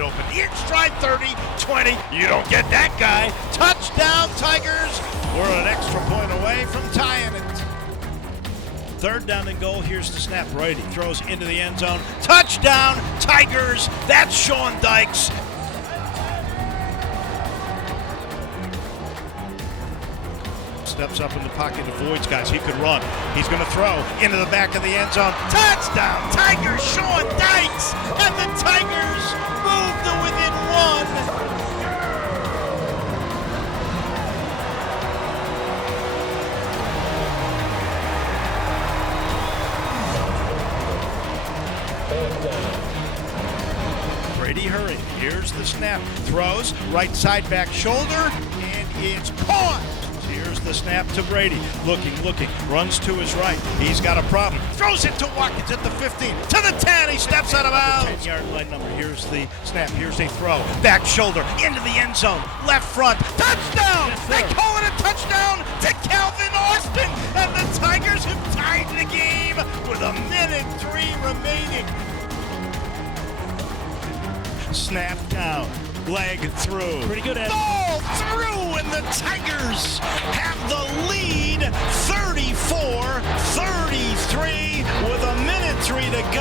wide open. In stride 30, 20. You don't get that guy. Touchdown, Tigers. We're an extra point away from tying it. Third down and goal. Here's the snap. Brady throws into the end zone. Touchdown, Tigers. That's Sean Dykes. Steps up in the pocket, avoids guys. He could run. He's going to throw into the back of the end zone. Touchdown, Tigers, Sean Dykes. And the Tigers move to within one. Brady hurry. Here's the snap. Throws, right side back shoulder, and it's caught. Here's the snap to Brady. Looking, runs to his right. He's got a problem. Throws it to Watkins at the 15, to the 10. He steps out of bounds. 10-yard line number. Here's the snap. Here's a throw. Back shoulder into the end zone. Left front. Touchdown! Yes, they call it a touchdown to Calvin Austin. And the Tigers have tied the game with 1:03 remaining. Snap down. Leg through. Pretty good, Ed. Ball through, and the Tigers have the lead 34-33 with 1:03 to go.